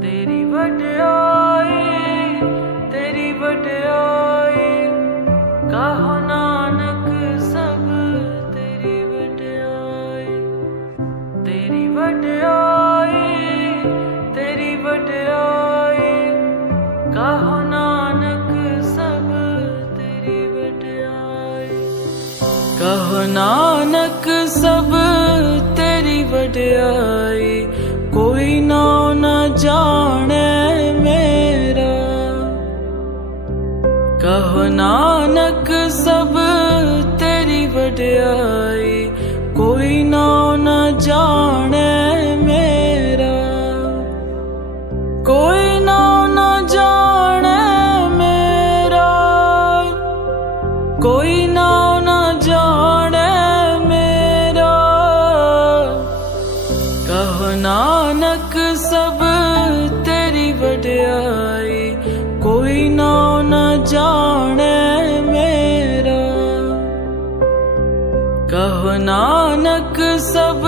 ਤੇਰੀ ਵਡਿਆਈ ਤੇਰੀ ਵਡਿਆਈ। ਕਹੋ ਨਾਨਕ ਸਭ, ਤੇਰੀ ਵਡਿਆਈ। ਤੇਰੀ ਵਡਿਆਈ ਤੇਰੀ ਵਡਿਆਈ। ਕਹੋ ਨਾਨਕ ਸਭ, ਤੇਰੀ ਵਡਿਆਈ। ਕਹੋ ਨਾਨਕ ਨਾਨਕ ਸਭ ਤੇਰੀ ਵਡਿਆਈ। ਨਾਨਕ ਸਭ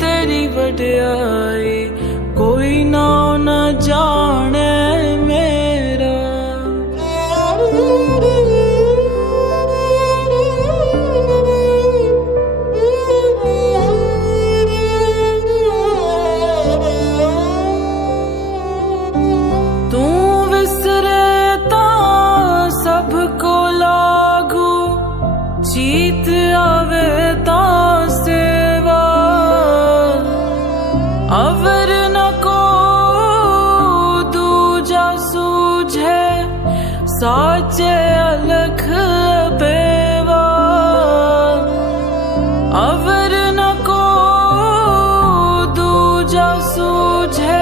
ਤੇਰੀ ਵਡਿਆਈ ਕੋਈ ਨਾ ਨਾ ਜਾਣੇ ਦੂਜਾ ਸੂਝੇ ਸਾਚੇ ਅਲਖ ਬੇਵਾ ਅਵਰ ਨ ਕੋ ਦੂਜਾ ਸੂਝੇ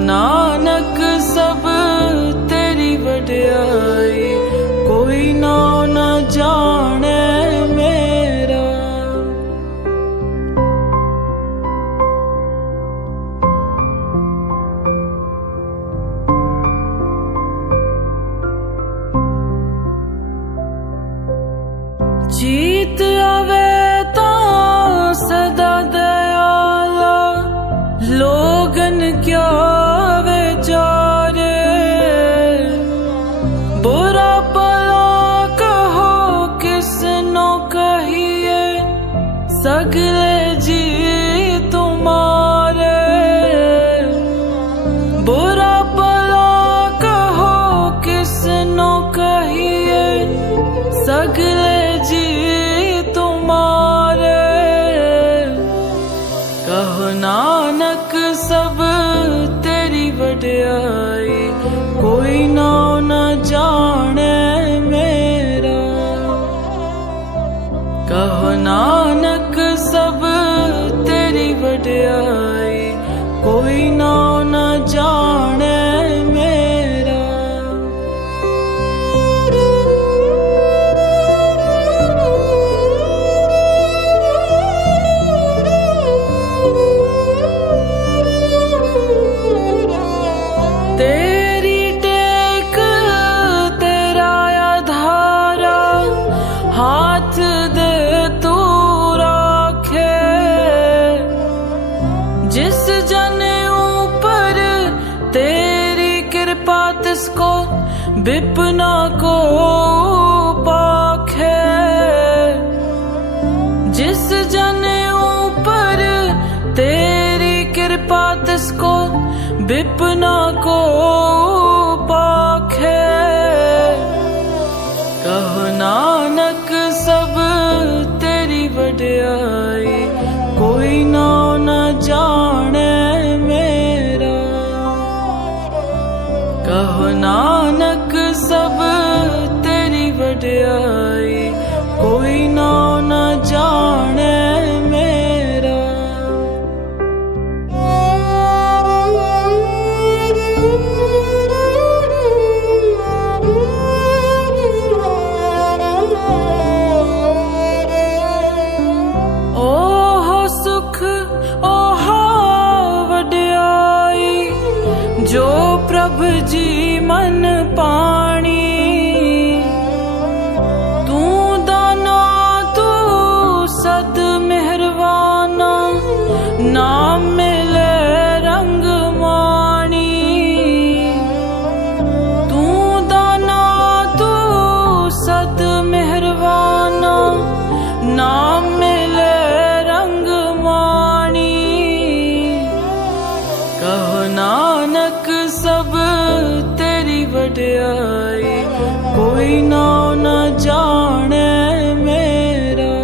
ਨਾਨਕ ਸਭ ਤੇਰੀ ਵਡਿਆਈ ਕੋਈ ਨਾ ਨਾ ਜਾਣੇ ਮੇਰਾ। ਜੀਤ ਆਵੇ ਬਿਪਨਾ ਕੋ ਪਾਖੇ। ਜਿਸ ਜਨ ਉਪਰ ਤੇਰੀ ਕਿਰਪਾ ਤਿਸ ਕੋ ਬਿਪਨਾ ਕੋ ਪਾਖੇ। ਕਹ ਨਾਨਕ ਸਭ ਤੇਰੀ ਵਡਿਆਈ, ਕੋਈ ਨਾ ਨਾ ਜਾਣੇ ਮੇਰਾ। ਕਹ ਨਾਨਕ ਸਭ ਤੇਰੀ ਵਡਿਆਈ। ਕੋਈ ਨਾ ਨਾ ਜਾਣ ਕੋਈ ਨਾ ਨਾ ਜਾਣੇ ਮੇਰਾ।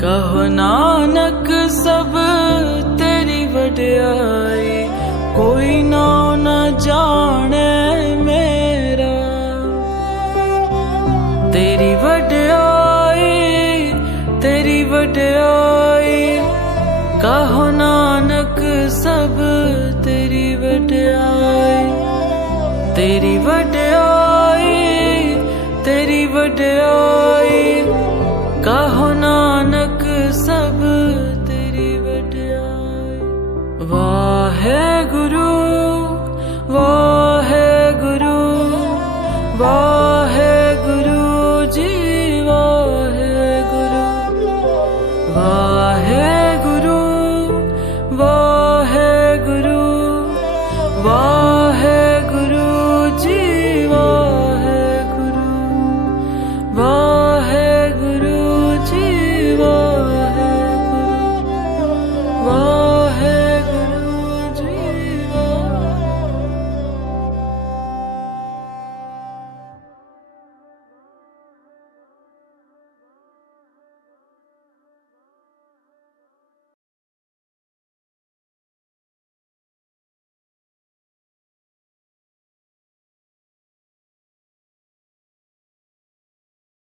ਕਹੋ ਨਾਨਕ ਸਭ ਤੇਰੀ ਵਡਿਆਈ। ਕੋਈ ਨਾ ਨਾ ਜਾਣੇ ਤੇਰੀ ਵਡਿਆਈ ਤੇਰੀ ਵਡਿਆਈ। ਕਹੋ ਨਾਨਕ ਸਭ ਤੇਰੀ ਵਡਿਆਈ। ਵਾਹਿਗੁਰੂ